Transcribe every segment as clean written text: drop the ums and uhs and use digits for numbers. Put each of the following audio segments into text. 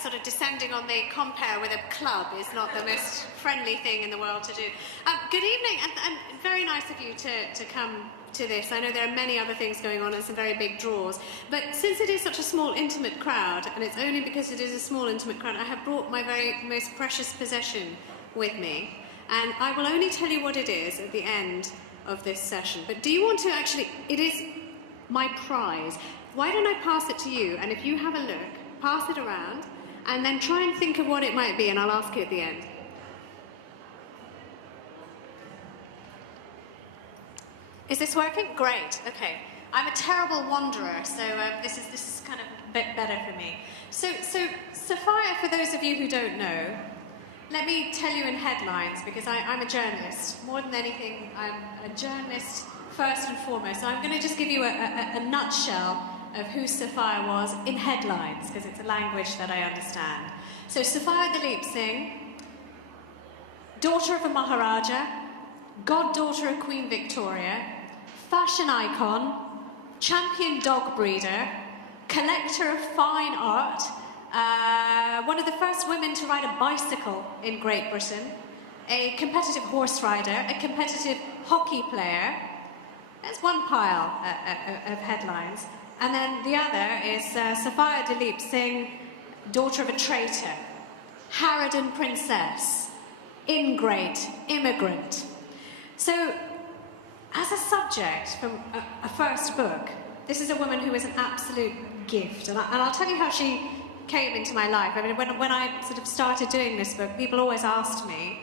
sort of descending on the compere with a club is not the most friendly thing in the world to do. Good evening, and very nice of you to come to this. I know there are many other things going on and some very big draws, but since it is such a small, intimate crowd, and it's only because it is a small, intimate crowd, I have brought my very most precious possession with me, and I will only tell you what it is at the end of this session. But do you want to actually, it is my prize. Why don't I pass it to you, and if you have a look, pass it around, and then try and think of what it might be, and I'll ask you at the end. Is this working? Great, okay. I'm a terrible wanderer, so this is kind of a bit better for me. So Sophia, for those of you who don't know, let me tell you in headlines, because I'm a journalist. More than anything, I'm a journalist first and foremost. So I'm going to just give you a nutshell of who Sophia was in headlines, because it's a language that I understand. So Sophia Dalip Singh, daughter of a Maharaja, goddaughter of Queen Victoria, fashion icon, champion dog breeder, collector of fine art, one of the first women to ride a bicycle in Great Britain, a competitive horse rider, a competitive hockey player. That's one pile of headlines. And then the other is Sophia Dalip Singh, daughter of a traitor, harridan princess, ingrate, immigrant. So, as a subject from a first book, this is a woman who is an absolute gift. And I'll tell you how she came into my life. I mean, when I sort of started doing this book, people always asked me,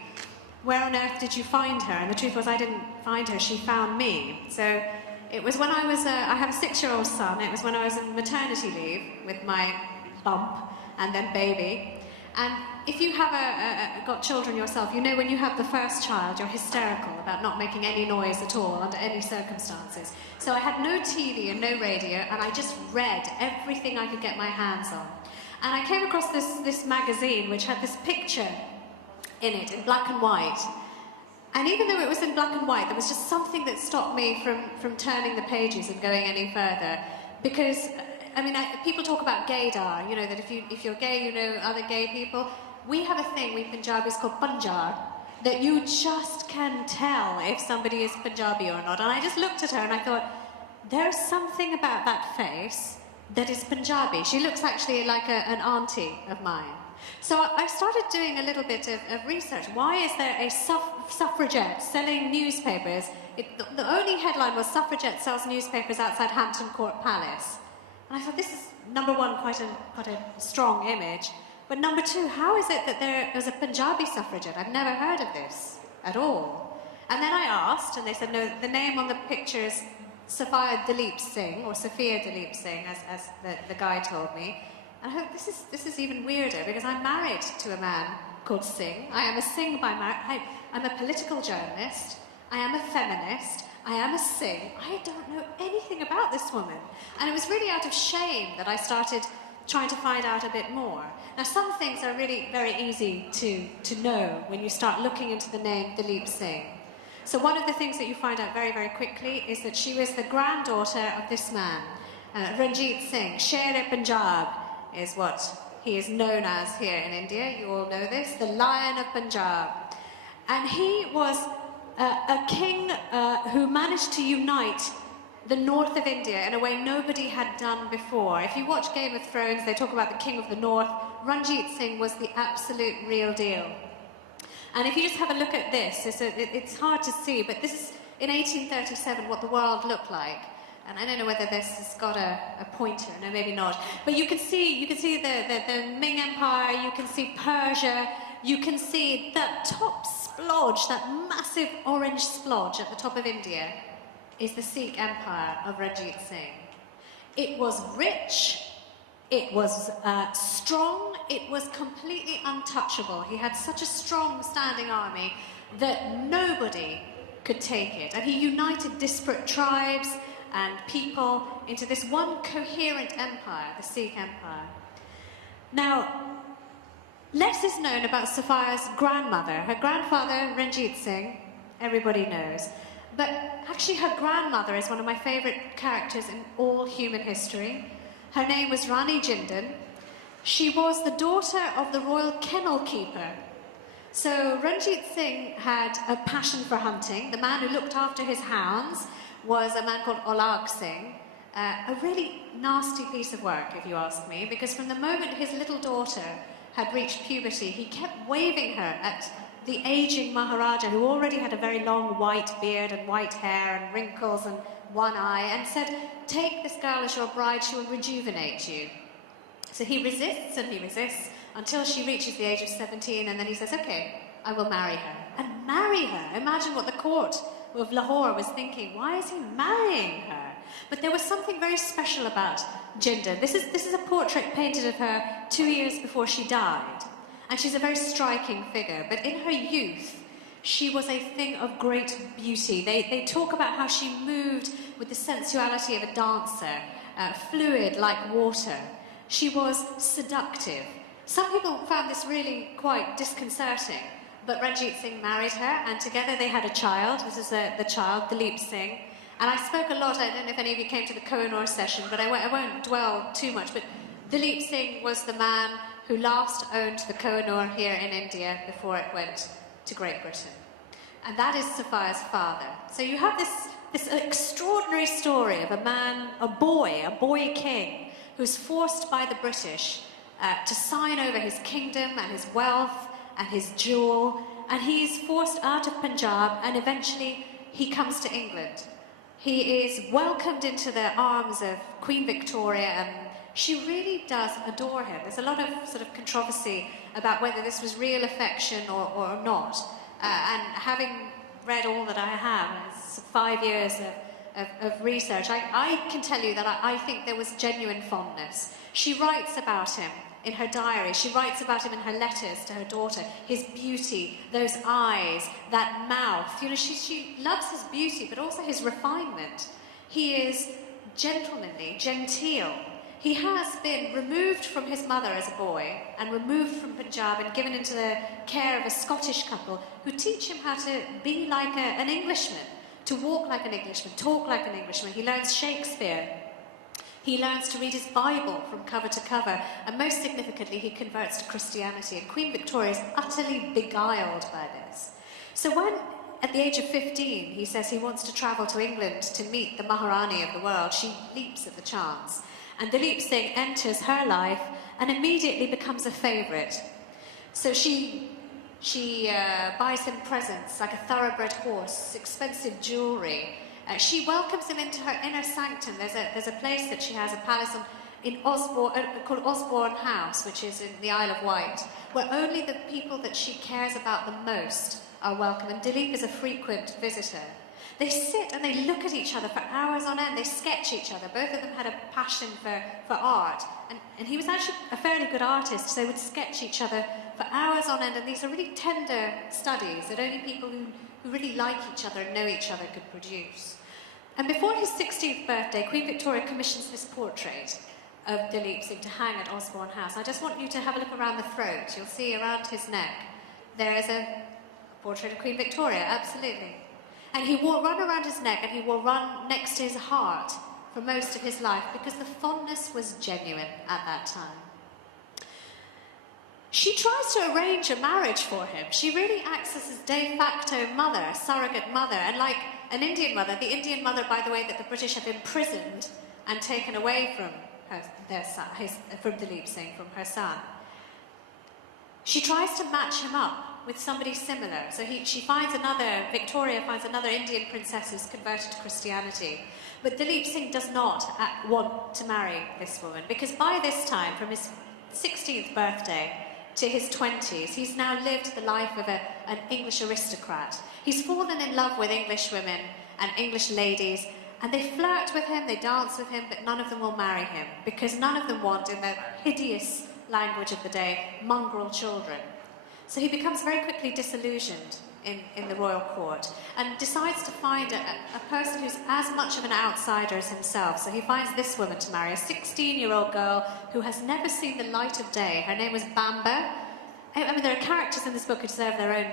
where on earth did you find her? And the truth was, I didn't find her, she found me. So it was when I have a 6-year-old son, it was when I was on maternity leave with my bump and then baby. And if you have got children yourself, you know when you have the first child, you're hysterical about not making any noise at all under any circumstances. So I had no TV and no radio, and I just read everything I could get my hands on. And I came across this magazine which had this picture in it, in black and white. And even though it was in black and white, there was just something that stopped me from turning the pages and going any further. Because, I mean, people talk about gaydar, you know, that if you're gay, you know other gay people. We have a thing, we Punjabis, called Punjab, that you just can tell if somebody is Punjabi or not. And I just looked at her and I thought, there's something about that face that is Punjabi. She looks actually like an auntie of mine. So I started doing a little bit of research. Why is there a suffragette selling newspapers? The only headline was Suffragette sells newspapers outside Hampton Court Palace. And I thought, this is, number one, quite a strong image. But number two, how is it that there was a Punjabi suffragette? I've never heard of this at all. And then I asked, and they said, no, the name on the picture is Sophia Dalip Singh, or Sophia Dalip Singh, as the guy told me. And I thought, this is even weirder, because I'm married to a man called Singh. I am a Singh by marriage. I'm a political journalist. I am a feminist. I am a Singh. I don't know anything about this woman. And it was really out of shame that I started trying to find out a bit more. Now, some things are really very easy to know when you start looking into the name Dalip Singh. So one of the things that you find out very, very quickly is that she was the granddaughter of this man, Ranjit Singh. Sher-e-Punjab is what he is known as here in India. You all know this, the Lion of Punjab. And he was a king who managed to unite the north of India in a way nobody had done before. If you watch Game of Thrones, they talk about the king of the north. Ranjit Singh was the absolute real deal. And if you just have a look at this, it's hard to see, but this is in 1837 what the world looked like. And I don't know whether this has got a pointer, no, maybe not. But you can see the Ming Empire, you can see Persia, you can see that top splodge, that massive orange splodge at the top of India, is the Sikh Empire of Ranjit Singh. It was rich, it was strong, it was completely untouchable. He had such a strong standing army that nobody could take it. And he united disparate tribes and people into this one coherent empire, the Sikh Empire. Now, less is known about Sophia's grandmother. Her grandfather, Ranjit Singh, everybody knows. But actually her grandmother is one of my favourite characters in all human history. Her name was Rani Jindal. She was the daughter of the royal kennel keeper. So Ranjit Singh had a passion for hunting. The man who looked after his hounds was a man called Olag Singh. A really nasty piece of work, if you ask me, because from the moment his little daughter had reached puberty, he kept waving her at the aging Maharaja, who already had a very long white beard and white hair and wrinkles and one eye, and said, "Take this girl as your bride, she will rejuvenate you." So he resists and he resists until she reaches the age of 17, and then he says, "Okay, I will marry her." And marry her. Imagine what the court of Lahore was thinking. Why is he marrying her? But there was something very special about Jinder. This is a portrait painted of her 2 years before she died. And she's a very striking figure. But in her youth, she was a thing of great beauty. They talk about how she moved with the sensuality of a dancer, fluid like water. She was seductive. Some people found this really quite disconcerting. But Ranjit Singh married her, and together they had a child. This is the child, Dilip Singh. And I spoke a lot, I don't know if any of you came to the Kohinoor session, but I won't dwell too much. But Dilip Singh was the man who last owned the Kohinoor here in India before it went to Great Britain. And that is Sophia's father. So you have this extraordinary story of a man, a boy king, who's forced by the British to sign over his kingdom and his wealth and his jewel, and he's forced out of Punjab, and eventually he comes to England. He is welcomed into the arms of Queen Victoria, and she really does adore him. There's a lot of sort of controversy about whether this was real affection or not. And having read all that I have, it's 5 years of research, I can tell you that I think there was genuine fondness. She writes about him in her diary. She writes about him in her letters to her daughter. His beauty, those eyes, that mouth. You know, she loves his beauty, but also his refinement. He is gentlemanly, genteel. He has been removed from his mother as a boy and removed from Punjab and given into the care of a Scottish couple who teach him how to be like an Englishman, to walk like an Englishman, talk like an Englishman. He learns Shakespeare. He learns to read his Bible from cover to cover, and most significantly, he converts to Christianity, and Queen Victoria is utterly beguiled by this. So when, at the age of 15, he says he wants to travel to England to meet the Maharani of the world, she leaps at the chance. And Dilip Singh enters her life and immediately becomes a favourite. So she buys him presents, like a thoroughbred horse, expensive jewellery. She welcomes him into her inner sanctum. There's a place that she has, a palace in Osborne, called Osborne House, which is in the Isle of Wight, where only the people that she cares about the most are welcome. And Dilip is a frequent visitor. They sit and they look at each other for hours on end. They sketch each other. Both of them had a passion for art. And he was actually a fairly good artist, so they would sketch each other for hours on end. And these are really tender studies that only people who really like each other and know each other could produce. And before his 16th birthday, Queen Victoria commissions this portrait of Dilip Singh to hang at Osborne House. I just want you to have a look around the throat. You'll see around his neck there is a portrait of Queen Victoria, absolutely. And he will run around his neck, and he will run next to his heart for most of his life, because the fondness was genuine at that time. She tries to arrange a marriage for him. She really acts as his de facto mother, a surrogate mother, and like an Indian mother, the Indian mother, by the way, that the British have imprisoned and taken away from from Dilip Singh, from her son. She tries to match him up with somebody similar. So Victoria finds another Indian princess who's converted to Christianity. But Dilip Singh does not want to marry this woman, because by this time, from his 16th birthday to his 20s, he's now lived the life of an English aristocrat. He's fallen in love with English women and English ladies, and they flirt with him, they dance with him, but none of them will marry him, because none of them want, in the hideous language of the day, mongrel children. So he becomes very quickly disillusioned in the royal court and decides to find a person who's as much of an outsider as himself. So he finds this woman to marry, a 16-year-old girl who has never seen the light of day. Her name was Bamba. I mean, there are characters in this book who deserve their own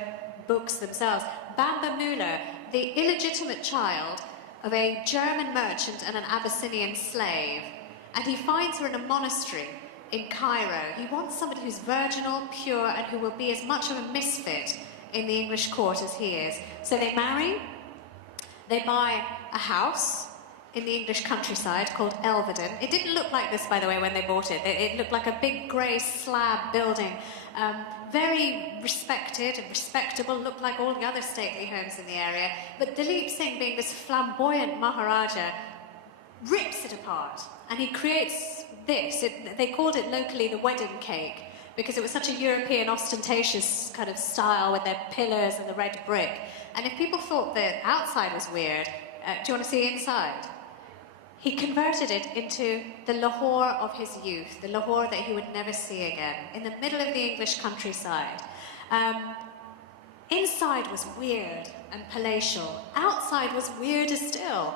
books themselves. Bamba Muller, the illegitimate child of a German merchant and an Abyssinian slave. And he finds her in a monastery in Cairo. He wants somebody who's virginal, pure, and who will be as much of a misfit in the English court as he is. So they marry, they buy a house in the English countryside called Elverdon. It didn't look like this, by the way, when they bought it. It looked like a big grey slab building, very respected and respectable, looked like all the other stately homes in the area. But Dalip Singh, being this flamboyant Maharaja, rips it apart, and he creates this. They called it locally the wedding cake, because it was such a European ostentatious kind of style with their pillars and the red brick. And if people thought the outside was weird, do you want to see inside? He converted it into the Lahore of his youth, the Lahore that he would never see again, in the middle of the English countryside. Inside was weird and palatial. Outside was weirder still.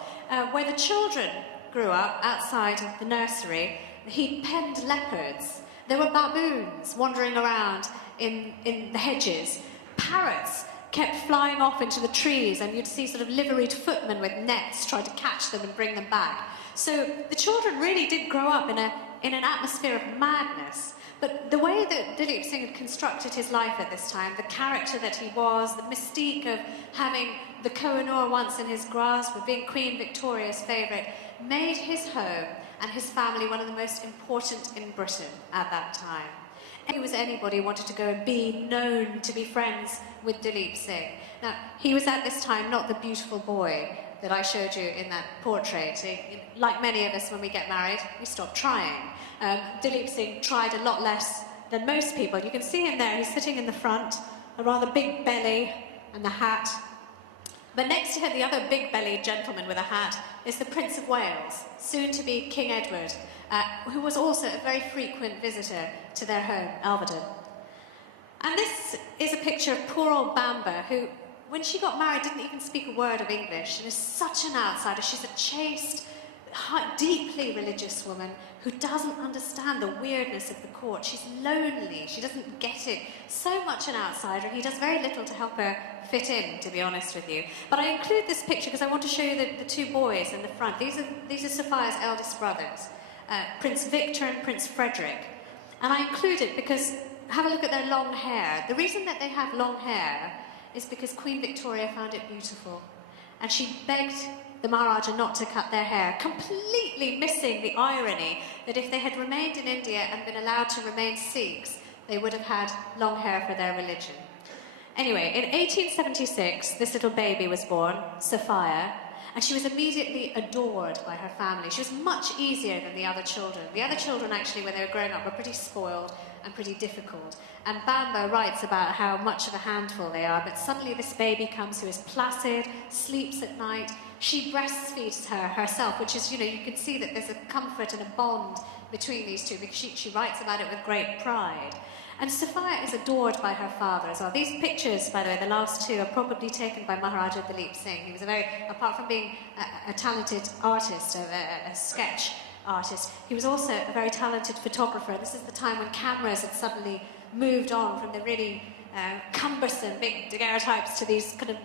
Where the children grew up, outside of the nursery, he penned leopards. There were baboons wandering around in the hedges. Parrots kept flying off into the trees, and you'd see sort of liveried footmen with nets trying to catch them and bring them back. So the children really did grow up in an atmosphere of madness. But the way that Dalip Singh had constructed his life at this time, the character that he was, the mystique of having the Kohinoor once in his grasp, of being Queen Victoria's favourite, made his home and his family one of the most important in Britain at that time. Anybody wanted to go and be known to be friends with Dalip Singh. Now, he was at this time not the beautiful boy that I showed you in that portrait. Like many of us when we get married, we stop trying. Dalip Singh tried a lot less than most people. You can see him there, he's sitting in the front, a rather big belly and the hat. But next to him, the other big-bellied gentleman with a hat is the Prince of Wales, soon to be King Edward, who was also a very frequent visitor to their home, Elverdon. And this is a picture of poor old Bamba, who, when she got married, didn't even speak a word of English, and is such an outsider. She's a chaste, deeply religious woman who doesn't understand the weirdness of the court. She's lonely, she doesn't get it. So much an outsider, and he does very little to help her fit in, to be honest with you. But I include this picture because I want to show you the two boys in the front. These are Sophia's eldest brothers, Prince Victor and Prince Frederick. And I include it because, have a look at their long hair. The reason that they have long hair is because Queen Victoria found it beautiful. And she begged the Maharaja not to cut their hair, completely missing the irony that if they had remained in India and been allowed to remain Sikhs, they would have had long hair for their religion. Anyway, in 1876, this little baby was born, Sophia, and she was immediately adored by her family. She was much easier than the other children. The other children, actually, when they were growing up, were pretty spoiled and pretty difficult. And Bamba writes about how much of a handful they are, but suddenly this baby comes who is placid, sleeps at night. She breastfeeds her herself, which is, you can see that there's a comfort and a bond between these two, because she writes about it with great pride. And Sophia is adored by her father as well. These pictures, by the way, the last two, are probably taken by Maharaja Dalip Singh. He was apart from being a talented artist, a sketch artist, he was also a very talented photographer. This is the time when cameras had suddenly moved on from the really cumbersome big daguerreotypes to these kind of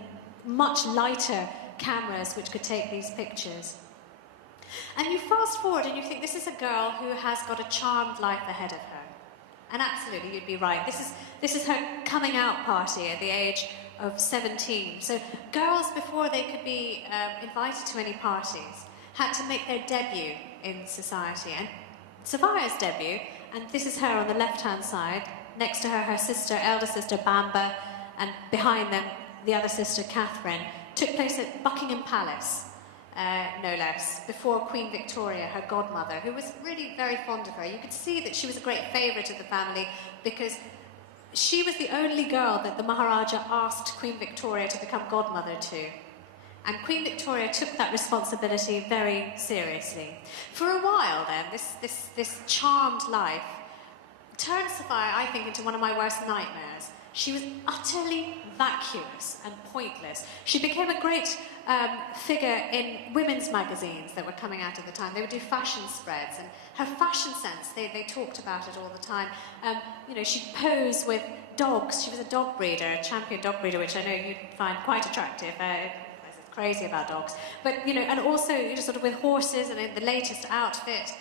much lighter cameras which could take these pictures. And you fast forward and you think, this is a girl who has got a charmed life ahead of her. And absolutely, you'd be right. This is her coming out party at the age of 17. So girls, before they could be invited to any parties, had to make their debut in society. And Sophia's debut, and this is her on the left-hand side, next to her, her sister, elder sister Bamba, and behind them, the other sister Catherine, took place at Buckingham Palace. No less, before Queen Victoria, her godmother, who was really very fond of her. You could see that she was a great favourite of the family because she was the only girl that the Maharaja asked Queen Victoria to become godmother to. And Queen Victoria took that responsibility very seriously. For a while then, this charmed life turned Sophia, I think, into one of my worst nightmares. She was utterly vacuous and pointless. She became a great figure in women's magazines that were coming out at the time. They would do fashion spreads, and her fashion sense, they talked about it all the time. She'd pose with dogs. She was a dog breeder, a champion dog breeder, which I know you'd find quite attractive. Crazy about dogs. But, and also, sort of with horses and in the latest outfit.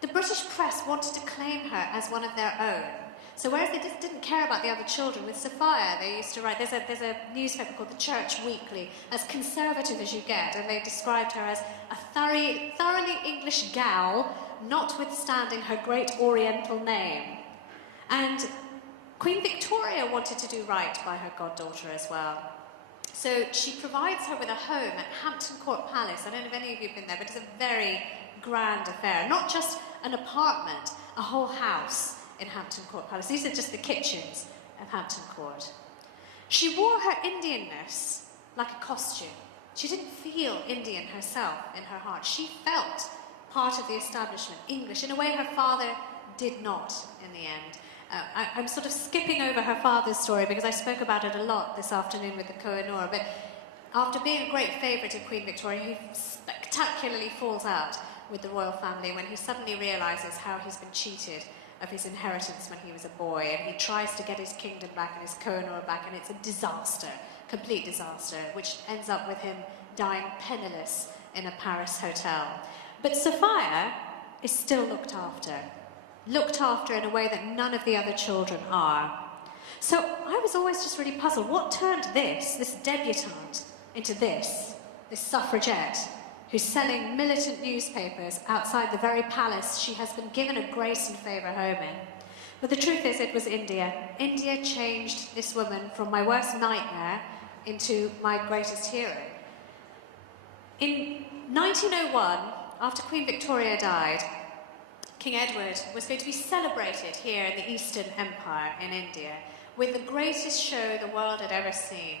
The British press wanted to claim her as one of their own. So whereas they just didn't care about the other children, with Sophia they used to write, there's a newspaper called the Church Weekly, as conservative as you get, and they described her as a thoroughly English gal, notwithstanding her great Oriental name. And Queen Victoria wanted to do right by her goddaughter as well. So she provides her with a home at Hampton Court Palace. I don't know if any of you have been there, but it's a very grand affair. Not just an apartment, a whole house in Hampton Court Palace. These are just the kitchens of Hampton Court. She wore her Indianness like a costume. She didn't feel Indian herself in her heart. She felt part of the establishment, English, in a way her father did not in the end. I'm sort of skipping over her father's story because I spoke about it a lot this afternoon with the Koh-i-Noor, but after being a great favourite of Queen Victoria, he spectacularly falls out with the royal family when he suddenly realises how he's been cheated of his inheritance when he was a boy, and he tries to get his kingdom back and his Koh-i-Noor back, and it's a disaster, complete disaster, which ends up with him dying penniless in a Paris hotel. But Sophia is still looked after in a way that none of the other children are. So I was always just really puzzled. What turned this debutante, into this suffragette, who's selling militant newspapers outside the very palace she has been given a grace and favour home in? But the truth is, it was India. India changed this woman from my worst nightmare into my greatest hero. In 1901, after Queen Victoria died, King Edward was going to be celebrated here in the Eastern Empire in India with the greatest show the world had ever seen.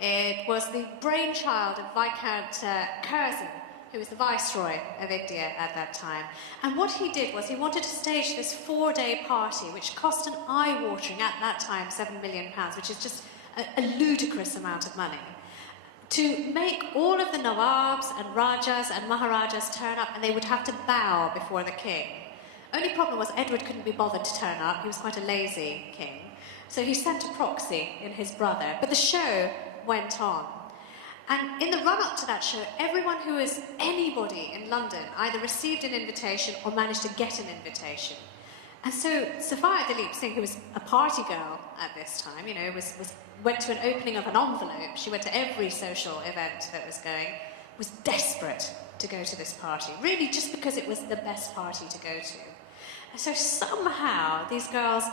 It was the brainchild of Viscount Curzon, who was the Viceroy of India at that time. And what he did was he wanted to stage this 4-day party, which cost an eye-watering, at that time, £7 million, which is just a ludicrous amount of money, to make all of the Nawabs and Rajas and Maharajas turn up, and they would have to bow before the king. Only problem was Edward couldn't be bothered to turn up. He was quite a lazy king. So he sent a proxy in his brother. But the show went on. And in the run-up to that show, everyone who was anybody in London either received an invitation or managed to get an invitation. And so Sophia Dilip Singh, who was a party girl at this time, you know, went to an opening of an envelope. She went to every social event that was going, was desperate to go to this party, really just because it was the best party to go to. And so somehow these girls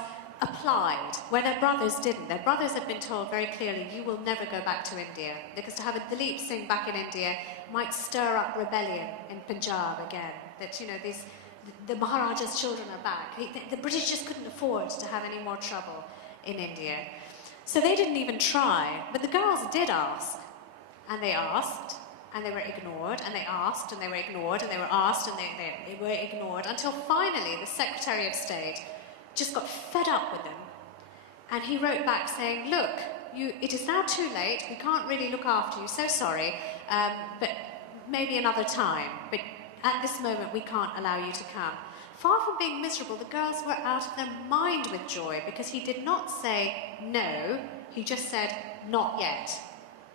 applied, where their brothers didn't. Their brothers had been told very clearly, you will never go back to India, because to have a Dilip Singh back in India might stir up rebellion in Punjab again. That, you know, the Maharaja's children are back. The British just couldn't afford to have any more trouble in India. So they didn't even try, but the girls did ask. And they asked, and they were ignored, and they asked, and they were ignored, and they were asked, and they were ignored, until finally the Secretary of State just got fed up with them. And he wrote back saying, look, it is now too late, we can't really look after you, so sorry, but maybe another time, but at this moment we can't allow you to come. Far from being miserable, the girls were out of their mind with joy, because he did not say no, he just said, not yet.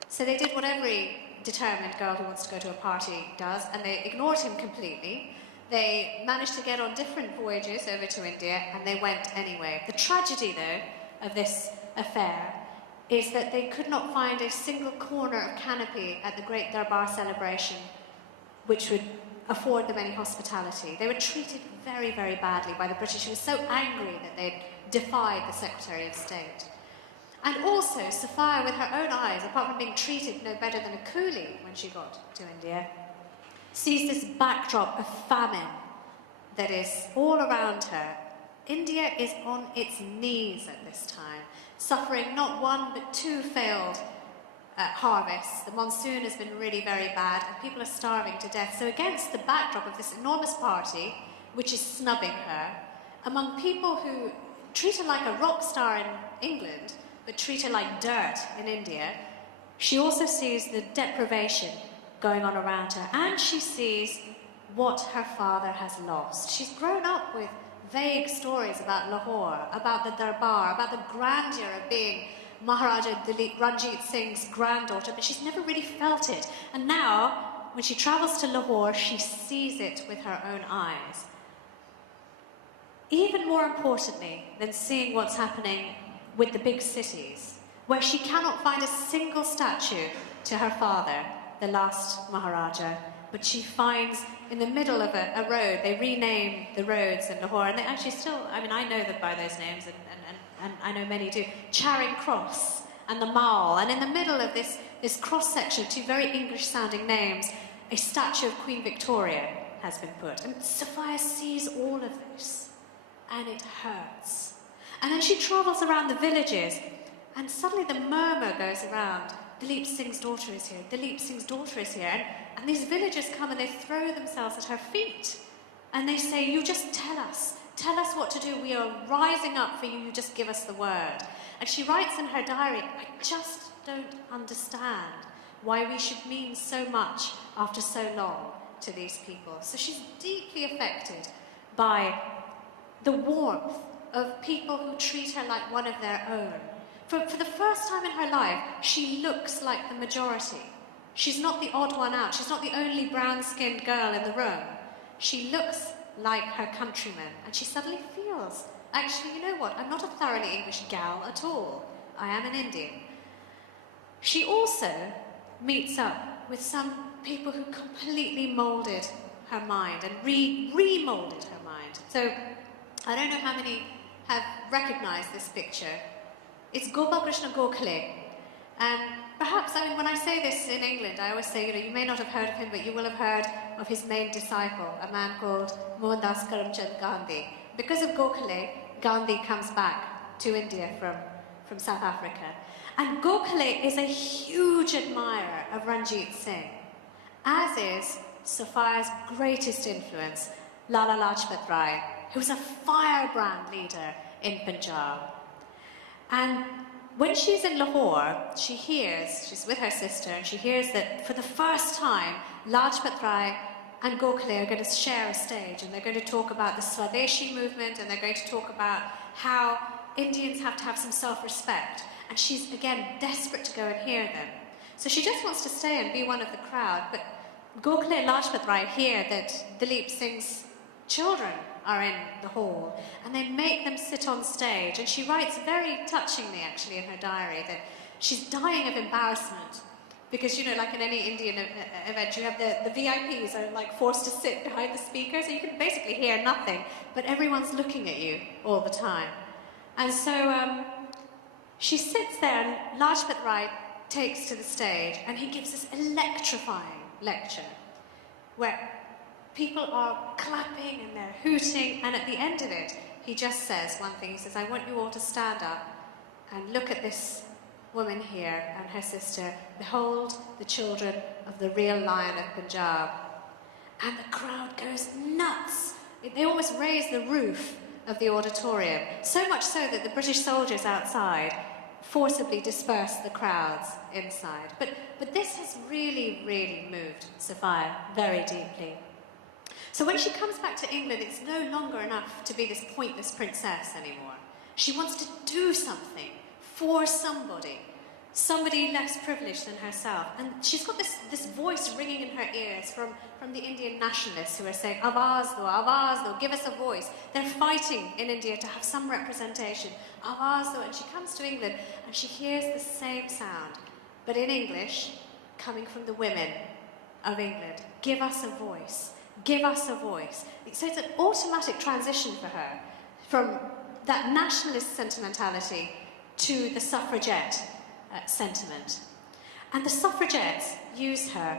So they did what every determined girl who wants to go to a party does, and they ignored him completely. They managed to get on different voyages over to India, and they went anyway. The tragedy, though, of this affair is that they could not find a single corner of canopy at the Great Darbar celebration which would afford them any hospitality. They were treated very, very badly by the British, who were so angry that they'd defied the Secretary of State. And also, Sophia, with her own eyes, apart from being treated no better than a coolie when she got to India, sees this backdrop of famine that is all around her. India is on its knees at this time, suffering not one but two failed harvests. The monsoon has been really very bad, and people are starving to death. So against the backdrop of this enormous party, which is snubbing her, among people who treat her like a rock star in England, but treat her like dirt in India, she also sees the deprivation going on around her, and she sees what her father has lost. She's grown up with vague stories about Lahore, about the Darbar, about the grandeur of being Maharaja Ranjit Singh's granddaughter, but she's never really felt it. And now, when she travels to Lahore, she sees it with her own eyes. even more importantly than seeing what's happening with the big cities, where she cannot find a single statue to her father, the last Maharaja, but she finds in the middle of a road, they rename the roads in Lahore, and they actually still, I mean, I know them by those names, and I know many do, Charing Cross and the Mall, and in the middle of this cross-section, two very English-sounding names, a statue of Queen Victoria has been put. And Sophia sees all of this, and it hurts. And then she travels around the villages, and suddenly the murmur goes around, Dilip Singh's daughter is here, Dilip Singh's daughter is here. And these villagers come and they throw themselves at her feet. And they say, you just tell us what to do. We are rising up for you, you just give us the word. And she writes in her diary, I just don't understand why we should mean so much after so long to these people. So she's deeply affected by the warmth of people who treat her like one of their own. For the first time in her life, she looks like the majority. She's not the odd one out. She's not the only brown-skinned girl in the room. She looks like her countrymen, and she suddenly feels, actually, you know what? I'm not a thoroughly English gal at all. I am an Indian. She also meets up with some people who completely moulded her mind and remoulded her mind. So I don't know how many have recognized this picture. It's Gopal Krishna Gokhale. And perhaps, I mean, when I say this in England, I always say, you may not have heard of him, but you will have heard of his main disciple, a man called Mohandas Karamchand Gandhi. Because of Gokhale, Gandhi comes back to India from South Africa. And Gokhale is a huge admirer of Ranjit Singh, as is Sophia's greatest influence, Lala Lajpat Rai, who was a firebrand leader in Punjab. And when she's in Lahore, she's with her sister, and she hears that for the first time, Lajpat Rai and Gokhale are going to share a stage, and they're going to talk about the Swadeshi movement, and they're going to talk about how Indians have to have some self-respect. And she's, again, desperate to go and hear them. So she just wants to stay and be one of the crowd, but Gokhale and Lajpat Rai hear that Dilip Singh's children are in the hall, and they make them sit on stage. And she writes very touchingly, actually, in her diary, that she's dying of embarrassment because, like in any Indian event, you have the VIPs are like forced to sit behind the speaker, so you can basically hear nothing, but everyone's looking at you all the time. And so she sits there, and Lajpat Rai takes to the stage, and he gives this electrifying lecture where people are clapping and they're hooting, and at the end of it, he just says one thing. He says, I want you all to stand up and look at this woman here and her sister. Behold the children of the real Lion of Punjab. And the crowd goes nuts. They almost raise the roof of the auditorium, so much so that the British soldiers outside forcibly disperse the crowds inside. But this has really, really moved Sophia very deeply. So when she comes back to England, it's no longer enough to be this pointless princess anymore. She wants to do something for somebody less privileged than herself. And she's got this voice ringing in her ears from the Indian nationalists who are saying, Awaz do, give us a voice. They're fighting in India to have some representation. Awaz do. And she comes to England and she hears the same sound, but in English, coming from the women of England. Give us a voice. Give us a voice. So it's an automatic transition for her from that nationalist sentimentality to the suffragette sentiment. And the suffragettes use her,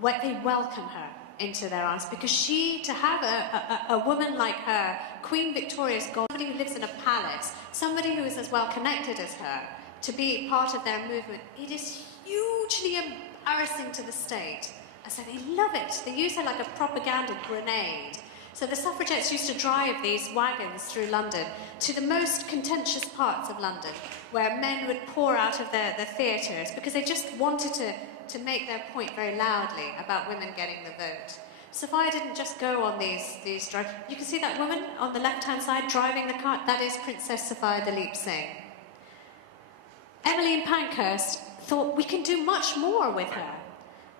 they welcome her into their arms, because to have a woman like her, Queen Victoria's god, somebody who lives in a palace, somebody who is as well connected as her, to be part of their movement, it is hugely embarrassing to the state. And so they love it. They use her like a propaganda grenade. So the suffragettes used to drive these wagons through London to the most contentious parts of London, where men would pour out of the theatres because they just wanted to make their point very loudly about women getting the vote. Sophia didn't just go on these drives. You can see that woman on the left-hand side driving the cart. That is Princess Sophia Dilip Singh. Emmeline Pankhurst thought, we can do much more with her.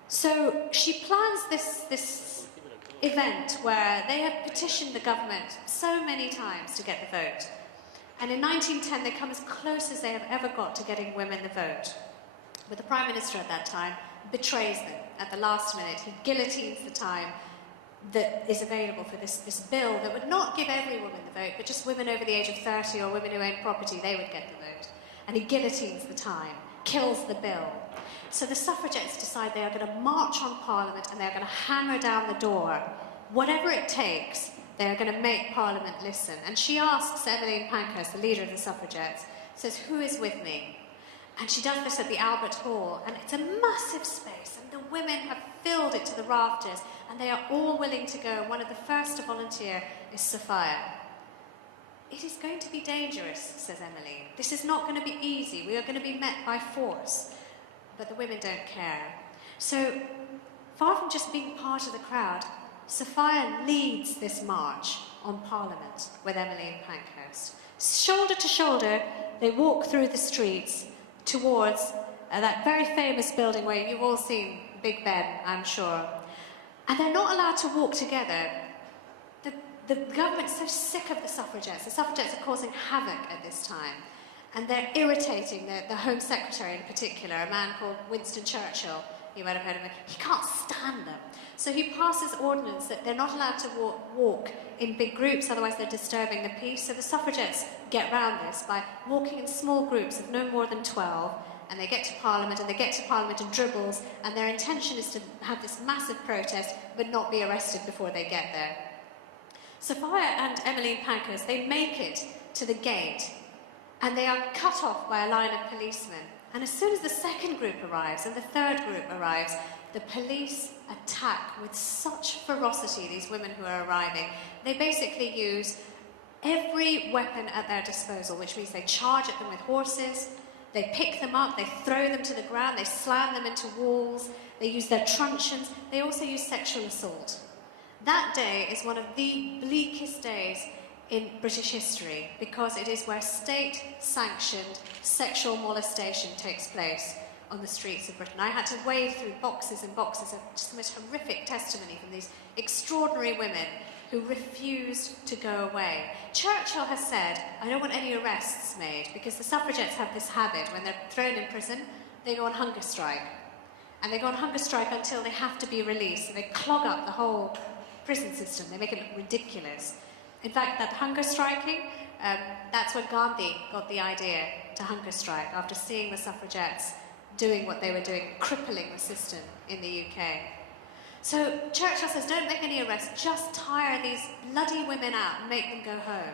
So she plans this event where they have petitioned the government so many times to get the vote. And in 1910, they come as close as they have ever got to getting women the vote. But the Prime Minister at that time betrays them at the last minute. He guillotines the time that is available for this bill that would not give every woman the vote, but just women over the age of 30 or women who own property, they would get the vote. And he guillotines the time, kills the bill. So the suffragettes decide they are going to march on Parliament and they're going to hammer down the door. Whatever it takes, they are going to make Parliament listen. And she asks Emmeline Pankhurst, the leader of the suffragettes, says, "Who is with me?" And she does this at the Albert Hall, and it's a massive space, and the women have filled it to the rafters, and they are all willing to go. One of the first to volunteer is Sophia. "It is going to be dangerous," says Emmeline. "This is not going to be easy. We are going to be met by force." But the women don't care. So, far from just being part of the crowd, Sophia leads this march on Parliament with Emmeline Pankhurst. Shoulder to shoulder, they walk through the streets towards that very famous building where you've all seen Big Ben, I'm sure. And they're not allowed to walk together. The government's so sick of the suffragettes. The suffragettes are causing havoc at this time. And they're irritating the Home Secretary in particular, a man called Winston Churchill. You might have heard of him. He can't stand them. So he passes ordinance that they're not allowed to walk in big groups, otherwise they're disturbing the peace. So the suffragettes get round this by walking in small groups of no more than 12, and they get to Parliament, and they get to Parliament in dribbles, and their intention is to have this massive protest, but not be arrested before they get there. Sophia and Emmeline Pankhurst, they make it to the gate, and they are cut off by a line of policemen. And as soon as the second group arrives and the third group arrives, the police attack with such ferocity these women who are arriving. They basically use every weapon at their disposal, which means they charge at them with horses, they pick them up, they throw them to the ground, they slam them into walls, they use their truncheons, they also use sexual assault. That day is one of the bleakest days in British history because it is where state-sanctioned sexual molestation takes place on the streets of Britain. I had to wade through boxes and boxes of just the most horrific testimony from these extraordinary women who refused to go away. Churchill has said, "I don't want any arrests made," because the suffragettes have this habit, when they're thrown in prison, they go on hunger strike. And they go on hunger strike until they have to be released. So they clog up the whole prison system. They make it look ridiculous. In fact, that hunger striking, that's when Gandhi got the idea to hunger strike, after seeing the suffragettes doing what they were doing, crippling the system in the UK. So Churchill says, don't make any arrests, just tire these bloody women out and make them go home.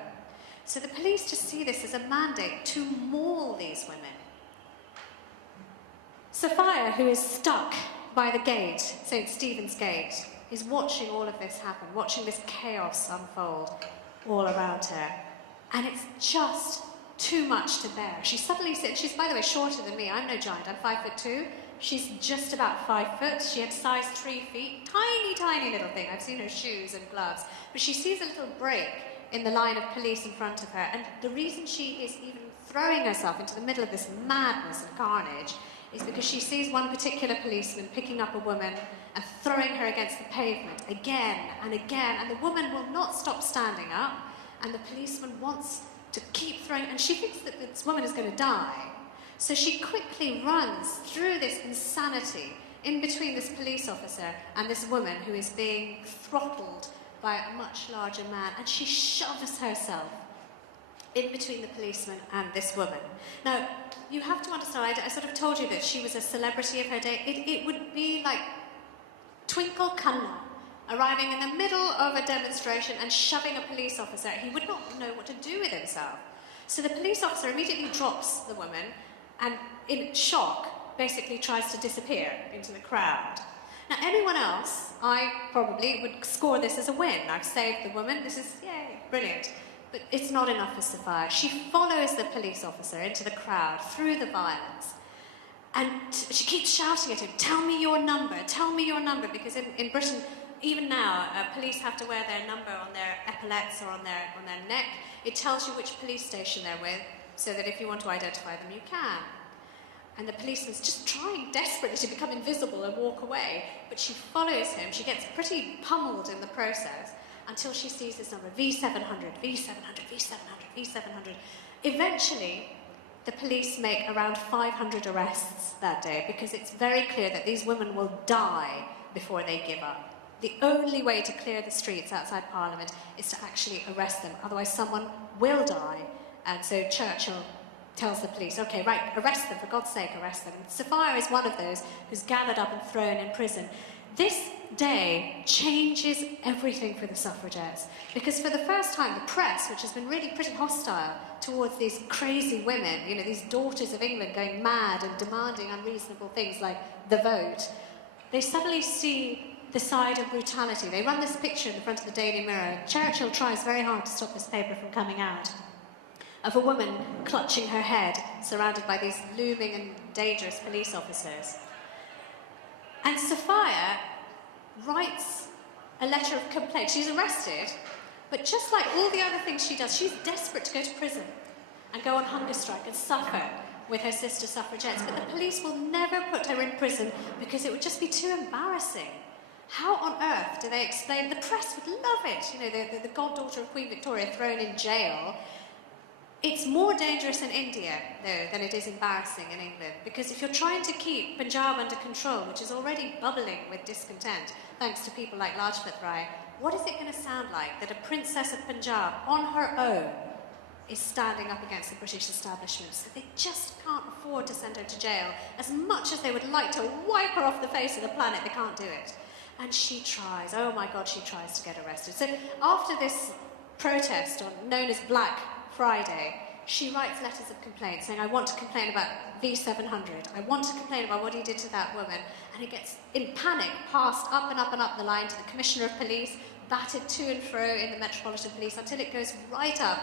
So the police just see this as a mandate to maul these women. Sophia, who is stuck by the gate, St. Stephen's Gate, is watching all of this happen, watching this chaos unfold all around her. And it's just too much to bear. She suddenly sits, she's by the way shorter than me, I'm no giant, I'm 5'2". She's just about 5 foot. She had size 3 feet, tiny, tiny little thing. I've seen her shoes and gloves. But she sees a little break in the line of police in front of her. And the reason she is even throwing herself into the middle of this madness and carnage is because she sees one particular policeman picking up a woman and throwing her against the pavement again and again. And the woman will not stop standing up. And the policeman wants to keep throwing, and she thinks that this woman is going to die. So she quickly runs through this insanity in between this police officer and this woman who is being throttled by a much larger man, and she shoves herself in between the policeman and this woman. Now, you have to understand, I sort of told you that she was a celebrity of her day. It would be like Twinkle Khanna arriving in the middle of a demonstration and shoving a police officer. He would not know what to do with himself. So the police officer immediately drops the woman and, in shock, basically tries to disappear into the crowd. Now, anyone else, I probably would score this as a win. I've saved the woman. This is, yay, brilliant. But it's not enough for Sophia. She follows the police officer into the crowd through the violence. And she keeps shouting at him, tell me your number, because in Britain, even now, police have to wear their number on their epaulets or on their neck. It tells you which police station they're with, so that if you want to identify them, you can. And the policeman's just trying desperately to become invisible and walk away, but she follows him. She gets pretty pummeled in the process until she sees this number, V700, V700, V700, V700. Eventually, the police make around 500 arrests that day because it's very clear that these women will die before they give up. The only way to clear the streets outside Parliament is to actually arrest them, otherwise someone will die. And so Churchill tells the police, okay, right, arrest them, for God's sake, arrest them. And Sophia is one of those who's gathered up and thrown in prison. This day changes everything for the suffragettes, because for the first time, the press, which has been really pretty hostile towards these crazy women, you know, these daughters of England going mad and demanding unreasonable things like the vote, they suddenly see the side of brutality. They run this picture in the front of the Daily Mirror. Churchill tries very hard to stop this paper from coming out, of a woman clutching her head, surrounded by these looming and dangerous police officers. And Sophia writes a letter of complaint. She's arrested, but just like all the other things she does, she's desperate to go to prison and go on hunger strike and suffer with her sister suffragettes. But the police will never put her in prison because it would just be too embarrassing. How on earth do they explain? The press would love it. You know, the goddaughter of Queen Victoria thrown in jail. It's more dangerous in India, though, than it is embarrassing in England, because if you're trying to keep Punjab under control, which is already bubbling with discontent, thanks to people like Lajpat Rai, what is it going to sound like that a princess of Punjab, on her own, is standing up against the British establishment? So they just can't afford to send her to jail. As much as they would like to wipe her off the face of the planet, they can't do it. And she tries, oh my God, she tries to get arrested. So after this protest, known as Black Friday, she writes letters of complaint saying, I want to complain about V700. I want to complain about what he did to that woman. And it gets, in panic, passed up and up and up the line to the Commissioner of Police, batted to and fro in the Metropolitan Police until it goes right up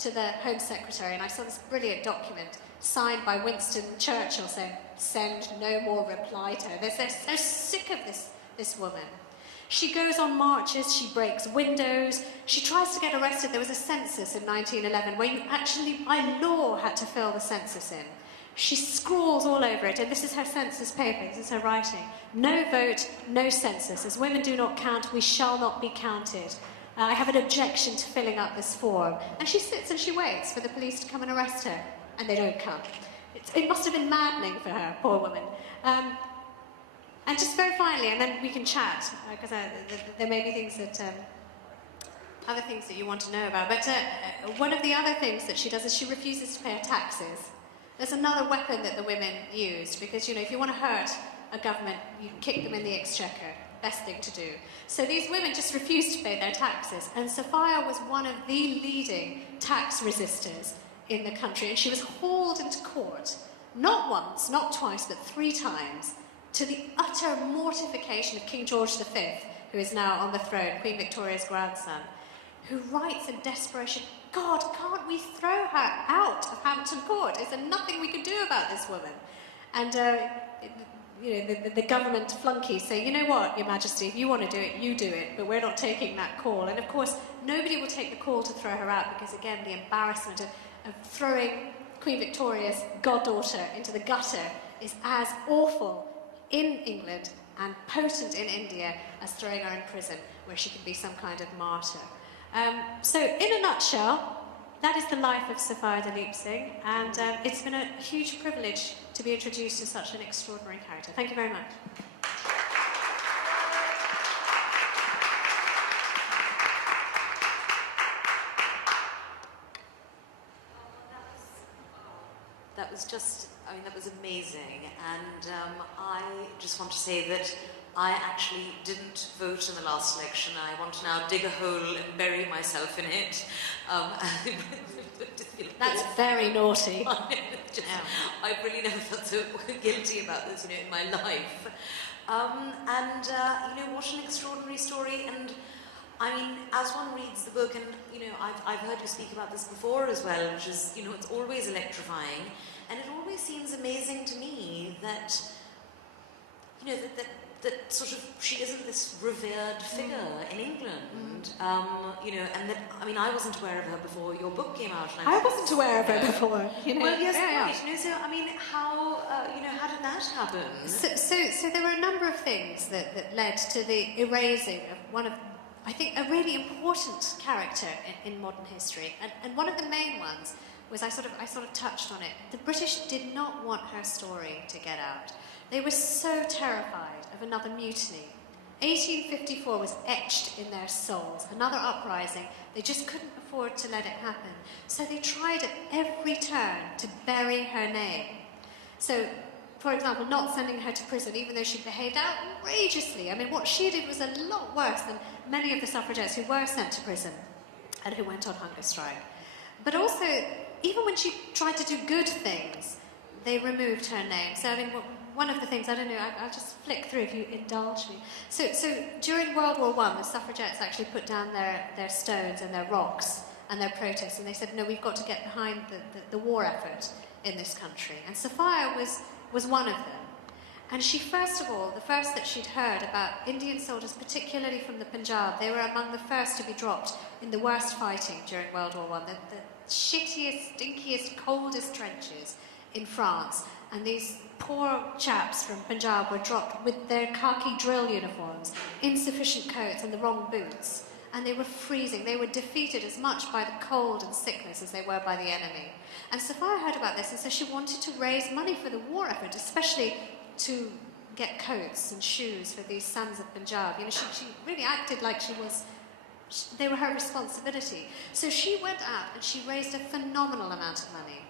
to the Home Secretary. And I saw this brilliant document signed by Winston Churchill saying, send no more reply to her. They're so sick of this woman. She goes on marches, she breaks windows, she tries to get arrested. There was a census in 1911 where you actually, by law, had to fill the census in. She scrawls all over it, and this is her census paper, this is her writing. No vote, no census. As women do not count, we shall not be counted. I have an objection to filling up this form. And she sits and she waits for the police to come and arrest her, and they don't come. It must have been maddening for her, poor woman. And just very finally, and then we can chat, because there may be things that, other things that you want to know about. But one of the other things that she does is she refuses to pay her taxes. There's another weapon that the women used, because, you know, if you want to hurt a government, you kick them in the exchequer. Best thing to do. So these women just refused to pay their taxes. And Sophia was one of the leading tax resistors in the country. And she was hauled into court, not once, not twice, but 3 times, to the utter mortification of King George V, who is now on the throne, Queen Victoria's grandson, who writes in desperation, God, can't we throw her out of Hampton Court? Is there nothing we can do about this woman? And you know, the government flunkies say, you know what, Your Majesty, if you want to do it, you do it, but we're not taking that call. And of course, nobody will take the call to throw her out because, again, the embarrassment of throwing Queen Victoria's goddaughter into the gutter is as awful in England and potent in India as throwing her in prison, where she can be some kind of martyr. So, in a nutshell, that is the life of Sophia de Leipzig, and it's been a huge privilege to be introduced to such an extraordinary character. Thank you very much. That was just, I mean, that was amazing. And I just want to say that I actually didn't vote in the last election. I want to now dig a hole and bury myself in it. That's very naughty. I really never felt so guilty about this, you know, in my life. You know, what an extraordinary story. And I mean, as one reads the book, and, you know, I've heard you speak about this before as well, which is, you know, it's always electrifying. And it always seems amazing to me that, you know, that that sort of she isn't this revered figure in England, you know, and that, I mean, I wasn't aware of her before your book came out. And I wasn't aware of her before, you know. Well, yes, right. You know, so, I mean, how, you know, how did that happen? So there were a number of things that led to the erasing of one of, I think, a really important character in modern history. And one of the main ones was, I sort of touched on it. The British did not want her story to get out. They were so terrified of another mutiny. 1854 was etched in their souls, another uprising. They just couldn't afford to let it happen. So they tried at every turn to bury her name. So, for example, not sending her to prison, even though she behaved outrageously. I mean, what she did was a lot worse than many of the suffragettes who were sent to prison and who went on hunger strike. But also, even when she tried to do good things, they removed her name. So, I mean, one of the things, I don't know, I'll just flick through if you indulge me. So during World War I, the suffragettes actually put down their stones and their rocks and their protests, and they said, no, we've got to get behind the war effort in this country. And Sophia was one of them. And she, first of all, the first that she'd heard about Indian soldiers, particularly from the Punjab, they were among the first to be dropped in the worst fighting during World War I, the shittiest, stinkiest, coldest trenches in France. And these poor chaps from Punjab were dropped with their khaki drill uniforms, insufficient coats and the wrong boots. And they were freezing. They were defeated as much by the cold and sickness as they were by the enemy. And Sophia heard about this, and so she wanted to raise money for the war effort, especially to get coats and shoes for these sons of Punjab. You know, she really acted like they were her responsibility. So she went out and she raised a phenomenal amount of money.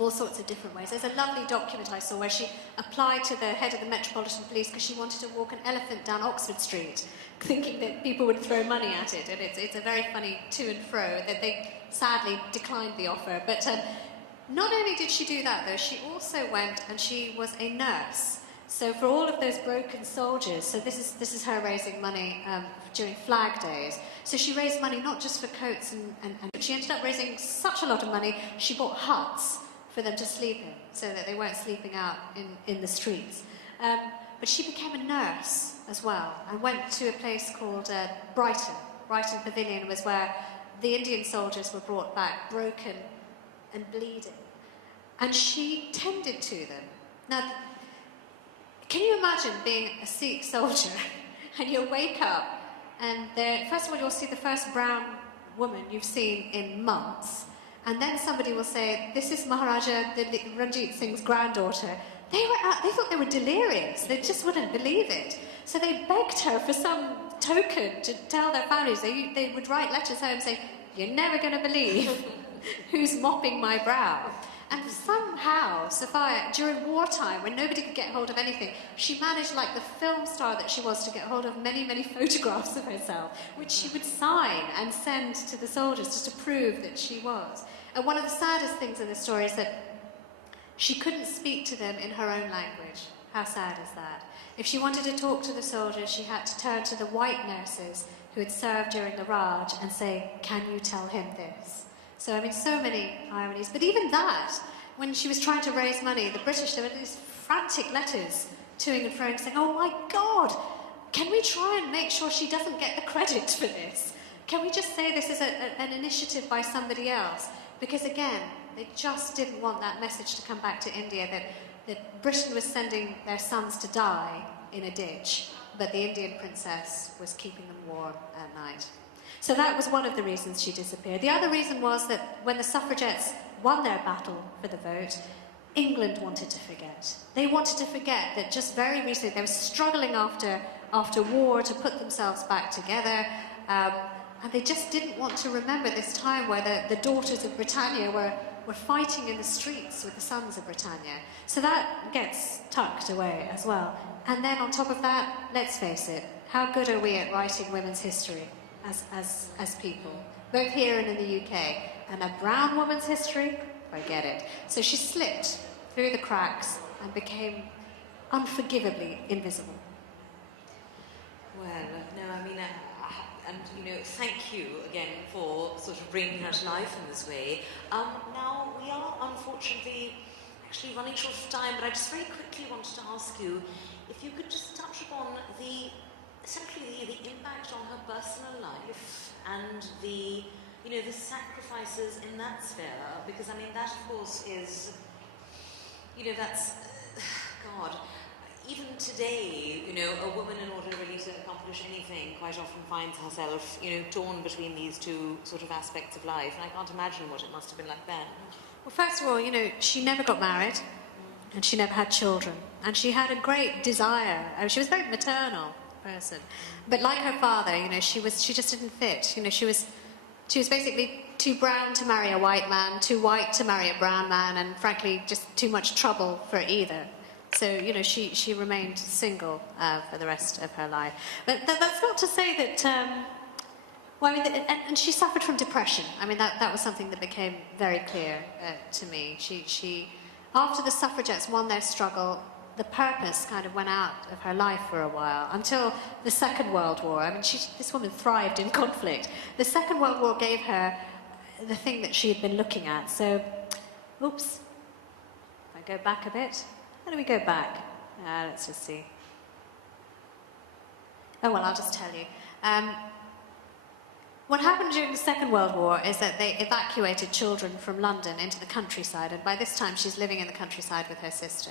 All sorts of different ways. There's a lovely document I saw where she applied to the head of the Metropolitan Police because she wanted to walk an elephant down Oxford Street, thinking that people would throw money at it. And it's a very funny to and fro that they sadly declined the offer. But not only did she do that, though, she also went and she was a nurse. So for all of those broken soldiers, so this is her raising money during Flag Days. So she raised money not just for coats and she ended up raising such a lot of money, she bought huts for them to sleep in, so that they weren't sleeping out in the streets. But she became a nurse as well, and went to a place called Brighton. Brighton Pavilion was where the Indian soldiers were brought back, broken and bleeding. And she tended to them. Now, can you imagine being a Sikh soldier, and you'll wake up, and first of all, you'll see the first brown woman you've seen in months, and then somebody will say, this is Maharaja Ranjit Singh's granddaughter. They thought they were delirious. They just wouldn't believe it. So they begged her for some token to tell their families. They would write letters home saying, you're never going to believe who's mopping my brow. And somehow, Sophia, during wartime, when nobody could get hold of anything, she managed, like the film star that she was, to get hold of many, many photographs of herself, which she would sign and send to the soldiers just to prove that she was. And one of the saddest things in this story is that she couldn't speak to them in her own language. How sad is that? If she wanted to talk to the soldiers, she had to turn to the white nurses who had served during the Raj and say, can you tell him this? So, I mean, so many ironies. But even that, when she was trying to raise money, the British, there were these frantic letters toing and froing saying, oh my God, can we try and make sure she doesn't get the credit for this? Can we just say this is an initiative by somebody else? Because again, they just didn't want that message to come back to India that Britain was sending their sons to die in a ditch, but the Indian princess was keeping them warm at night. So that was one of the reasons she disappeared. The other reason was that when the suffragettes won their battle for the vote, England wanted to forget. They wanted to forget that just very recently they were struggling after war to put themselves back together, and they just didn't want to remember this time where the daughters of Britannia were fighting in the streets with the sons of Britannia. So that gets tucked away as well. And then on top of that, let's face it, how good are we at writing women's history as people, both here and in the UK? And a brown woman's history? Forget it. So she slipped through the cracks and became unforgivably invisible. Well, no, I mean, and, you know, thank you again for sort of bringing her to life in this way. Now, we are unfortunately actually running short of time, but I just very quickly wanted to ask you if you could just touch upon essentially the impact on her personal life and the sacrifices in that sphere, because I mean that of course is, that's, God, even today, a woman in order really to accomplish anything quite often finds herself, torn between these two sort of aspects of life, and I can't imagine what it must have been like then. Well, first of all, she never got married, and she never had children, and she had a great desire. She was a very maternal person, but like her father, she just didn't fit. She was basically too brown to marry a white man, too white to marry a brown man, and frankly, just too much trouble for either. So, she remained single for the rest of her life. But that's not to say that. Well, I mean, and she suffered from depression. I mean, that was something that became very clear to me. She, after the suffragettes won their struggle, the purpose kind of went out of her life for a while, until the Second World War. I mean, this woman thrived in conflict. The Second World War gave her the thing that she had been looking at. So, oops, if I go back a bit. How do we go back? Let's just see. Oh, well, I'll just tell you. What happened during the Second World War is that they evacuated children from London into the countryside, and by this time she's living in the countryside with her sister.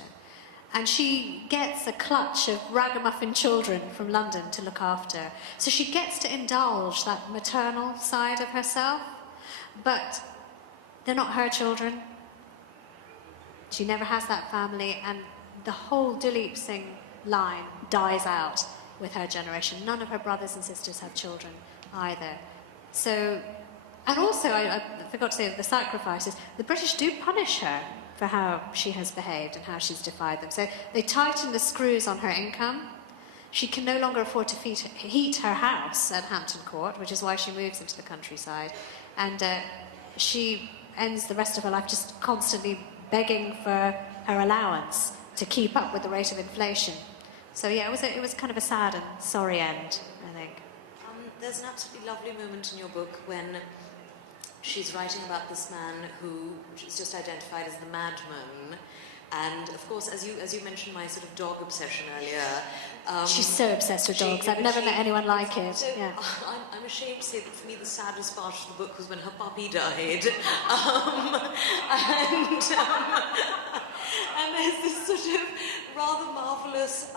And she gets a clutch of ragamuffin children from London to look after. So she gets to indulge that maternal side of herself, but they're not her children. She never has that family, and the whole Dilip Singh line dies out with her generation. None of her brothers and sisters have children either. So, and also, I forgot to say the sacrifices, the British do punish her for how she has behaved and how she's defied them. So they tighten the screws on her income. She can no longer afford to heat her house at Hampton Court, which is why she moves into the countryside. And she ends the rest of her life just constantly begging for her allowance to keep up with the rate of inflation. So yeah, it was kind of a sad and sorry end, I think. There's an absolutely lovely moment in your book when she's writing about this man who is just identified as the madman. And of course, as you mentioned my sort of dog obsession earlier. She's so obsessed with dogs. I've never met anyone like it. So yeah. I'm ashamed to say that for me the saddest part of the book was when her puppy died. And there's this sort of rather marvellous, I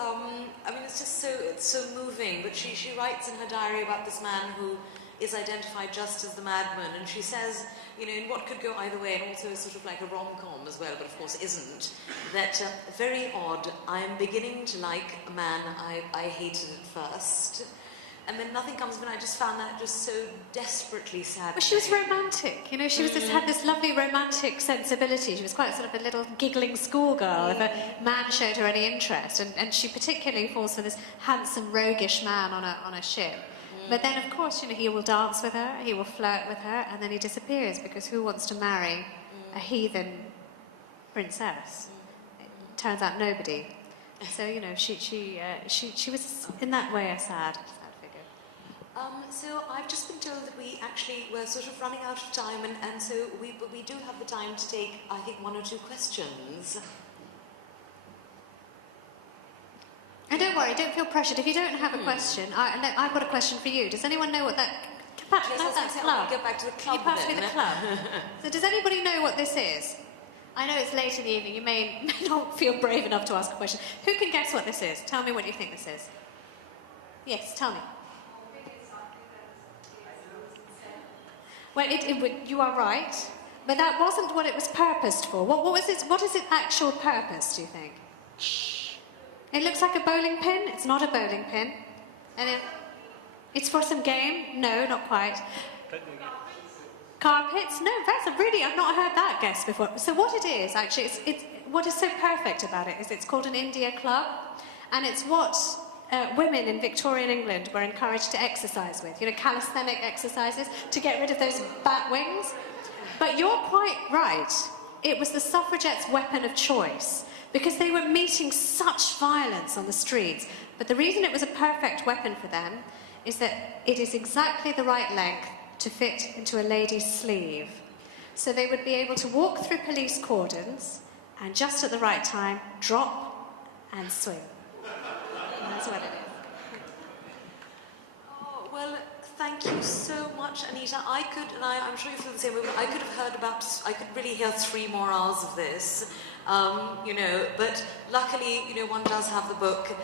mean it's so moving, but she writes in her diary about this man who is identified just as the madman, and she says, in what could go either way, and also sort of like a rom-com as well, but of course isn't, that very odd, I am beginning to like a man I hated at first, and then nothing comes of it. I just found that just so desperately sad. Well, she was romantic, she was had this lovely romantic sensibility. She was quite sort of a little giggling schoolgirl if a man showed her any interest, and she particularly falls for this handsome, roguish man on a ship. But then, of course, he will dance with her, he will flirt with her, and then he disappears, because who wants to marry a heathen princess? It turns out nobody. So, she was, in that way, a sad figure. So I've just been told that we actually were sort of running out of time, and so we do have the time to take, I think, one or two questions. And don't worry, don't feel pressured. If you don't have a question, I've got a question for you. Does anyone know what that... I'll get back to the club. You pass me the club. So does anybody know what this is? I know it's late in the evening. You may not feel brave enough to ask a question. Who can guess what this is? Tell me what you think this is. Yes, tell me. Well, you are right, but that wasn't what it was purposed for. What is its actual purpose, do you think? It looks like a bowling pin. It's not a bowling pin. And it's for some game? No, not quite. Carpets? No, I've not heard that guess before. So what it is, actually, what is so perfect about it is it's called an India Club, and it's what women in Victorian England were encouraged to exercise with, calisthenic exercises to get rid of those bat wings. But you're quite right. It was the suffragettes' weapon of choice, because they were meeting such violence on the streets. But the reason it was a perfect weapon for them is that it is exactly the right length to fit into a lady's sleeve. So they would be able to walk through police cordons and just at the right time, drop and swing. And that's what it is. Oh, well, thank you so much, Anita. I'm sure you feel the same way, but I could really hear 3 more hours of this, but luckily, one does have the book.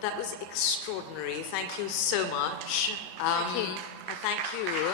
That was extraordinary. Thank you so much. Thank you. Thank you.